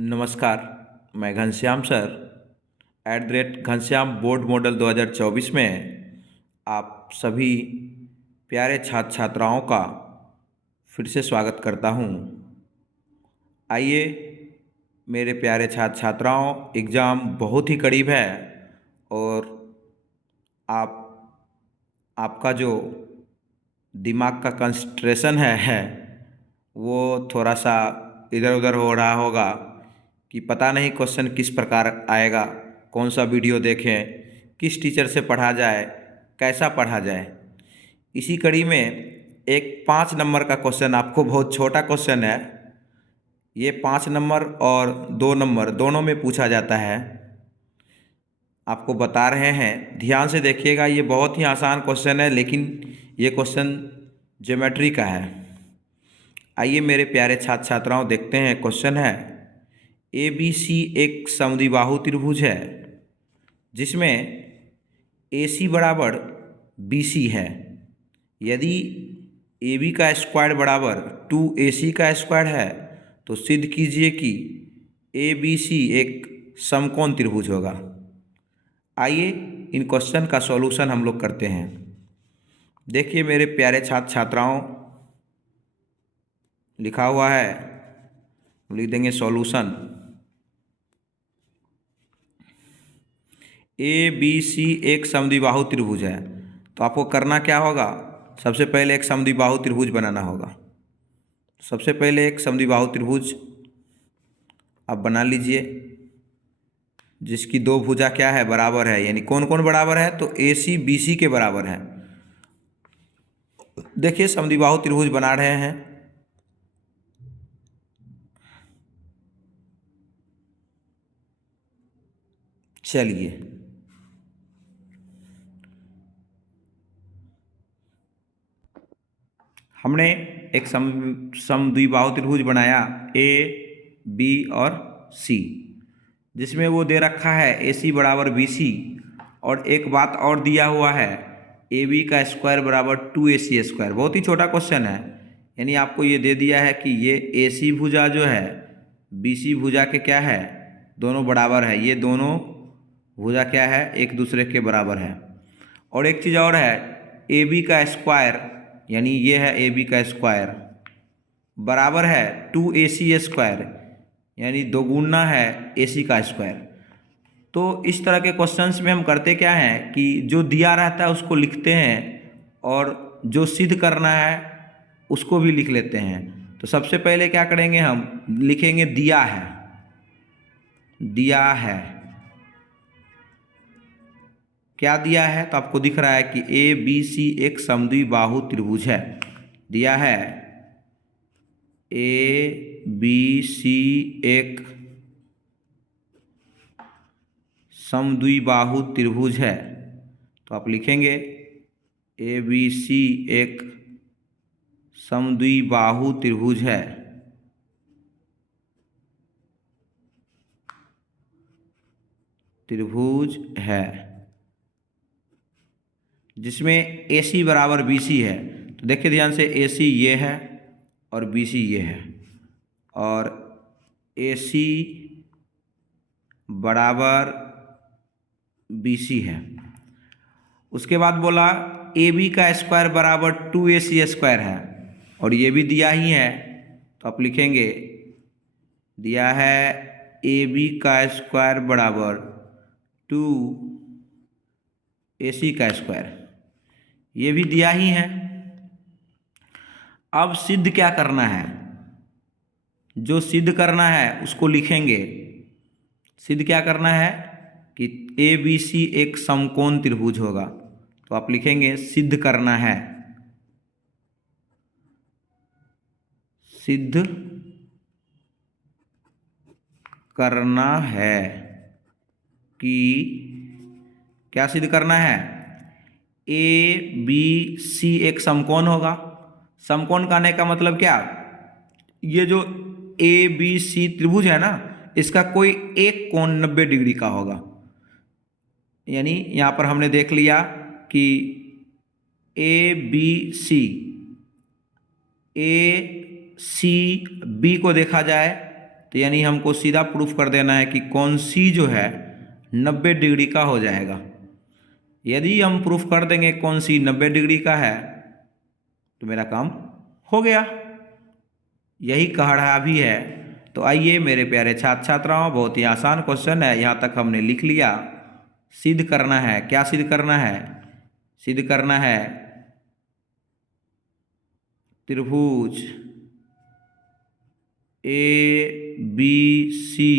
नमस्कार। मैं Ghanshyam sir @Ghanshyam board model 2024 में आप सभी प्यारे छात्र छात्राओं का फिर से स्वागत करता हूं। आइए मेरे प्यारे छात्र छात्राओं, एग्ज़ाम बहुत ही करीब है और आप आपका जो दिमाग का कंसंट्रेशन है वो थोड़ा सा इधर उधर हो रहा होगा कि पता नहीं क्वेश्चन किस प्रकार आएगा, कौन सा वीडियो देखें, किस टीचर से पढ़ा जाए, कैसा पढ़ा जाए। इसी कड़ी में एक 5 नंबर का क्वेश्चन, आपको बहुत छोटा क्वेश्चन है, ये 5 नंबर और 2 नंबर दोनों में पूछा जाता है। आपको बता रहे हैं, ध्यान से देखिएगा। ये बहुत ही आसान क्वेश्चन है, लेकिन ये क्वेश्चन ज्योमेट्री का है। आइए मेरे प्यारे छात्र छात्राओं, देखते हैं। क्वेश्चन है, ABC एक समद्विबाहु त्रिभुज है जिसमें AC बराबर BC है। यदि AB का स्क्वायर बराबर 2AC का स्क्वायर है तो सिद्ध कीजिए कि ABC एक समकोण त्रिभुज होगा। आइए इन क्वेश्चन का सॉल्यूशन हम लोग करते हैं। देखिए मेरे प्यारे छात्र छात्राओं, लिखा हुआ है, लिख देंगे सॉल्यूशन। ABC एक समद्विबाहु त्रिभुज है, तो आपको करना क्या होगा? सबसे पहले एक समद्विबाहु त्रिभुज बनाना होगा। सबसे पहले एक समद्विबाहु त्रिभुज आप बना लीजिए जिसकी दो भुजा क्या है, बराबर है। यानी कौन कौन बराबर है? तो AC BC के बराबर है। देखिए समद्विबाहु त्रिभुज बना रहे हैं। चलिए हमने एक समद्विबाहु त्रिभुज बनाया AB और C, जिसमें वो दे रखा है AC बराबर BC, और एक बात और दिया हुआ है, AB का स्क्वायर बराबर 2AC स्क्वायर। बहुत ही छोटा क्वेश्चन है, यानी आपको ये दे दिया है कि ये AC भुजा जो है BC भुजा के क्या है, दोनों बराबर है। ये दोनों भुजा क्या है, एक दूसरे के बराबर है। और एक चीज़ और है, AB का स्क्वायर, यानी ये है AB का स्क्वायर बराबर है 2AC स्क्वायर, यानी दोगुना है AC का स्क्वायर। तो इस तरह के क्वेश्चंस में हम करते क्या हैं कि जो दिया रहता है उसको लिखते हैं और जो सिद्ध करना है उसको भी लिख लेते हैं। तो सबसे पहले क्या करेंगे, हम लिखेंगे दिया है। दिया है, क्या दिया है? तो आपको दिख रहा है कि ABC एक समद्विबाहु त्रिभुज है। दिया है ABC एक समद्विबाहु त्रिभुज है, तो आप लिखेंगे ABC एक समद्विबाहु त्रिभुज है। त्रिभुज है जिसमें AC बराबर BC है। तो देखिए ध्यान से, AC ये है और BC ये है, और AC बराबर BC है। उसके बाद बोला AB का स्क्वायर बराबर 2AC स्क्वायर है, और ये भी दिया ही है। तो आप लिखेंगे, दिया है AB का स्क्वायर बराबर 2AC का स्क्वायर, ये भी दिया ही है। अब सिद्ध क्या करना है? जो सिद्ध करना है उसको लिखेंगे। सिद्ध क्या करना है कि ABC एक समकोण त्रिभुज होगा, तो आप लिखेंगे सिद्ध करना है। सिद्ध करना है कि क्या सिद्ध करना है? ABC एक समकोण होगा। समकोण कहने का मतलब क्या? ये जो ABC त्रिभुज है ना, इसका कोई एक कोण 90 डिग्री का होगा। यानी यहाँ पर हमने देख लिया कि AC B को देखा जाए तो यानी हमको सीधा प्रूफ कर देना है कि कौन सी जो है 90 डिग्री का हो जाएगा। यदि हम प्रूफ कर देंगे कौन सी 90 डिग्री का है तो मेरा काम हो गया। यही कह रहा भी है। तो आइए मेरे प्यारे छात्र छात्राओं, बहुत ही आसान क्वेश्चन है, यहाँ तक हमने लिख लिया। सिद्ध करना है, क्या सिद्ध करना है? सिद्ध करना है त्रिभुज ए बी सी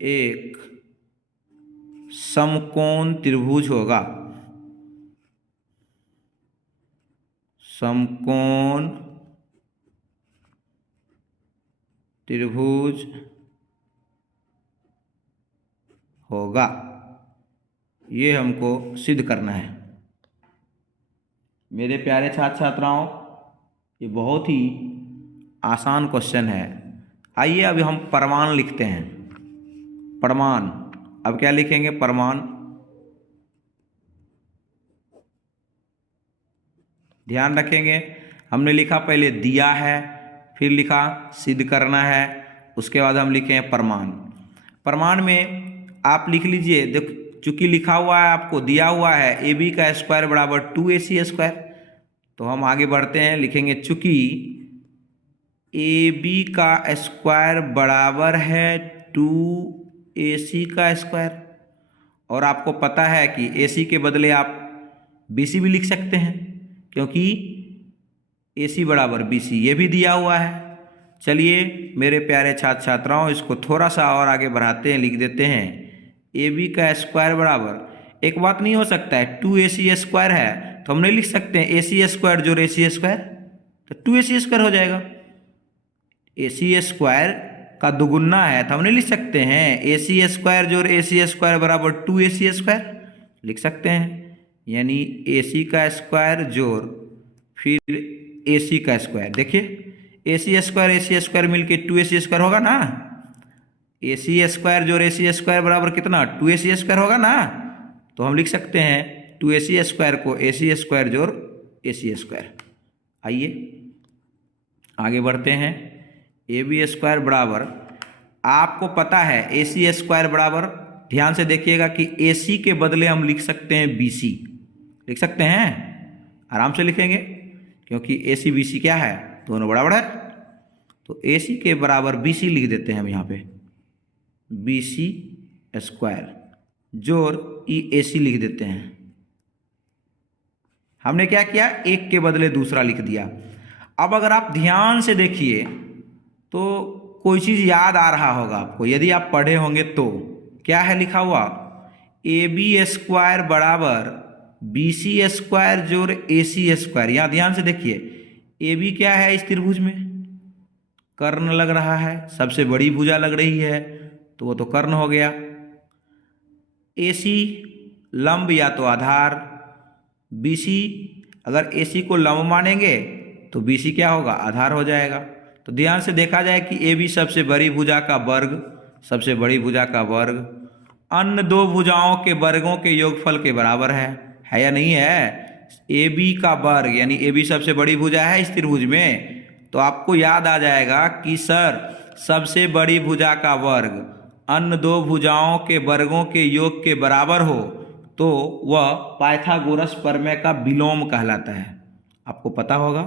एक समकोण त्रिभुज होगा। समकोण त्रिभुज होगा, ये हमको सिद्ध करना है। मेरे प्यारे छात्र छात्राओं, ये बहुत ही आसान क्वेश्चन है। आइए अभी हम प्रमाण लिखते हैं। प्रमाण, अब क्या लिखेंगे? प्रमाण। ध्यान रखेंगे, हमने लिखा पहले दिया है, फिर लिखा सिद्ध करना है, उसके बाद हम लिखे हैं प्रमाण। प्रमाण में आप लिख लीजिए, देख चूंकि लिखा हुआ है, आपको दिया हुआ है ए बी का स्क्वायर बराबर 2ac स्क्वायर, तो हम आगे बढ़ते हैं, लिखेंगे चूंकि ए बी का स्क्वायर बराबर है 2ac का स्क्वायर, और आपको पता है कि ac के बदले आप bc भी लिख सकते हैं, क्योंकि AC बराबर BC ये भी दिया हुआ है। चलिए मेरे प्यारे छात्र छात्राओं, इसको थोड़ा सा और आगे बढ़ाते हैं, लिख देते हैं AB का स्क्वायर बराबर, एक बात नहीं हो सकता है 2AC स्क्वायर है तो हम नहीं लिख सकते हैं AC स्क्वायर जोड़ AC स्क्वायर, तो 2AC स्क्वायर हो जाएगा। AC स्क्वायर का दुगुना है तो हम नहीं लिख सकते हैं AC स्क्वायर जोड़ AC स्क्वायर बराबर 2AC स्क्वायर, लिख सकते हैं। यानी AC का स्क्वायर जोड़ फिर AC का स्क्वायर, देखिए AC स्क्वायर मिलके 2AC स्क्वायर होगा ना। AC स्क्वायर जोड़ AC स्क्वायर बराबर कितना? 2AC स्क्वायर होगा ना। तो हम लिख सकते हैं 2AC स्क्वायर को AC स्क्वायर जोड़ AC स्क्वायर। आइए आगे बढ़ते हैं। AB स्क्वायर बराबर, आपको पता है AC स्क्वायर बराबर, ध्यान से देखिएगा कि AC के बदले हम लिख सकते हैं BC, लिख सकते हैं, आराम से लिखेंगे, क्योंकि AC BC क्या है? दोनों बराबर है। तो AC के बराबर BC लिख देते हैं हम यहाँ पे, BC स्क्वायर जोड़ EAC लिख देते हैं। हमने क्या किया? एक के बदले दूसरा लिख दिया। अब अगर आप ध्यान से देखिए तो कोई चीज़ याद आ रहा होगा आपको, यदि आप पढ़े होंगे तो। क्या है लिखा हुआ? AB स्क्वायर बराबर BC स्क्वायर जोड़ AC स्क्वायर। यहाँ ध्यान से देखिए, AB क्या है इस त्रिभुज में? कर्ण लग रहा है, सबसे बड़ी भुजा लग रही है, तो वो तो कर्ण हो गया। AC लंब या तो आधार, BC अगर AC को लंब मानेंगे तो BC क्या होगा? आधार हो जाएगा। तो ध्यान से देखा जाए कि AB सबसे बड़ी भुजा का वर्ग, सबसे बड़ी भुजा का वर्ग अन्य दो भुजाओं के वर्गों के योगफल के बराबर है या नहीं है? AB का वर्ग यानी AB सबसे बड़ी भुजा है इस त्रिभुज में, तो आपको याद आ जाएगा कि सर सबसे बड़ी भुजा का वर्ग अन्य दो भुजाओं के वर्गों के योग के बराबर हो तो वह पाइथागोरस प्रमेय का विलोम कहलाता है। आपको पता होगा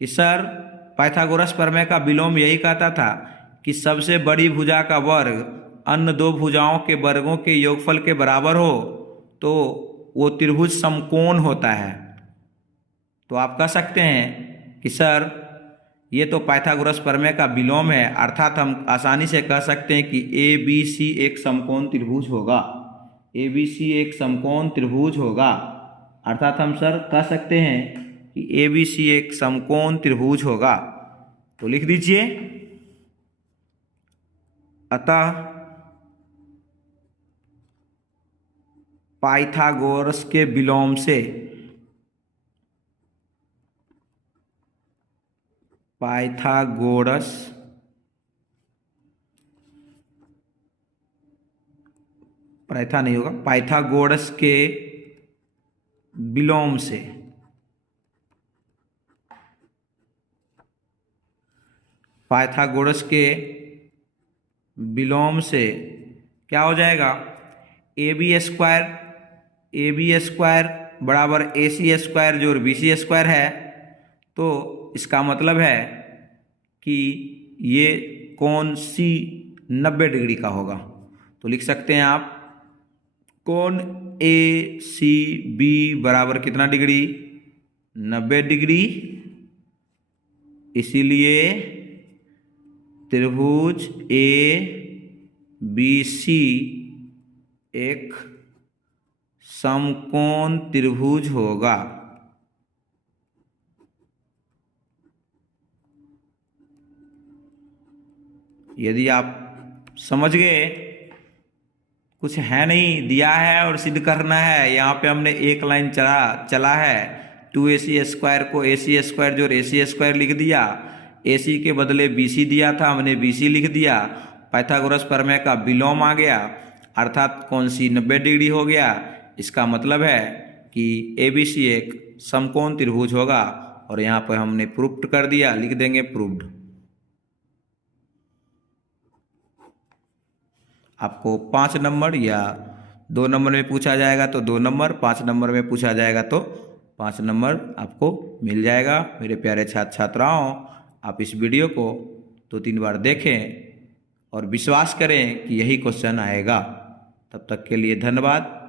कि सर पाइथागोरस प्रमेय का विलोम यही कहता था कि सबसे बड़ी भुजा का वर्ग अन्य दो भुजाओं के वर्गों के योगफल के बराबर हो तो वो त्रिभुज समकोण होता है। तो आप कह सकते हैं कि सर ये तो पाइथागोरस प्रमेय का विलोम है, अर्थात हम आसानी से कह सकते हैं कि ABC एक समकोण त्रिभुज होगा। ABC एक समकोण त्रिभुज होगा, अर्थात हम सर कह सकते हैं कि ABC एक समकोण त्रिभुज होगा। तो लिख दीजिए, अतः पाइथागोरस के विलोम से पाइथागोरस पाइथा नहीं होगा, पाइथागोरस के विलोम से पाइथागोरस के विलोम से क्या हो जाएगा, ए बी स्क्वायर बराबर ए सी स्क्वायर जोड़ बी सी स्क्वायर है। तो इसका मतलब है कि ये कोण सी 90 डिग्री का होगा। तो लिख सकते हैं आप कोण ए सी बी बराबर कितना डिग्री, 90 डिग्री। इसीलिए त्रिभुज ए बी सी एक समकोण त्रिभुज होगा। यदि आप समझ गए, कुछ है नहीं, दिया है और सिद्ध करना है। यहाँ पे हमने एक लाइन चला है, 2ac² को ac² जोड़ ac² लिख दिया। ac के बदले bc दिया था, हमने bc लिख दिया। पाइथागोरस प्रमेय का विलोम आ गया, अर्थात कोण सी 90 डिग्री हो गया। इसका मतलब है कि abc एक समकोण त्रिभुज होगा। और यहाँ पर हमने प्रूफ्ड कर दिया, लिख देंगे प्रूफ्ड। आपको 5 नंबर या 2 नंबर में पूछा जाएगा तो 2 नंबर, 5 नंबर में पूछा जाएगा तो 5 नंबर आपको मिल जाएगा। मेरे प्यारे छात्र छात्राओं, आप इस वीडियो को 2-3 बार देखें और विश्वास करें कि यही क्वेश्चन आएगा। तब तक के लिए धन्यवाद।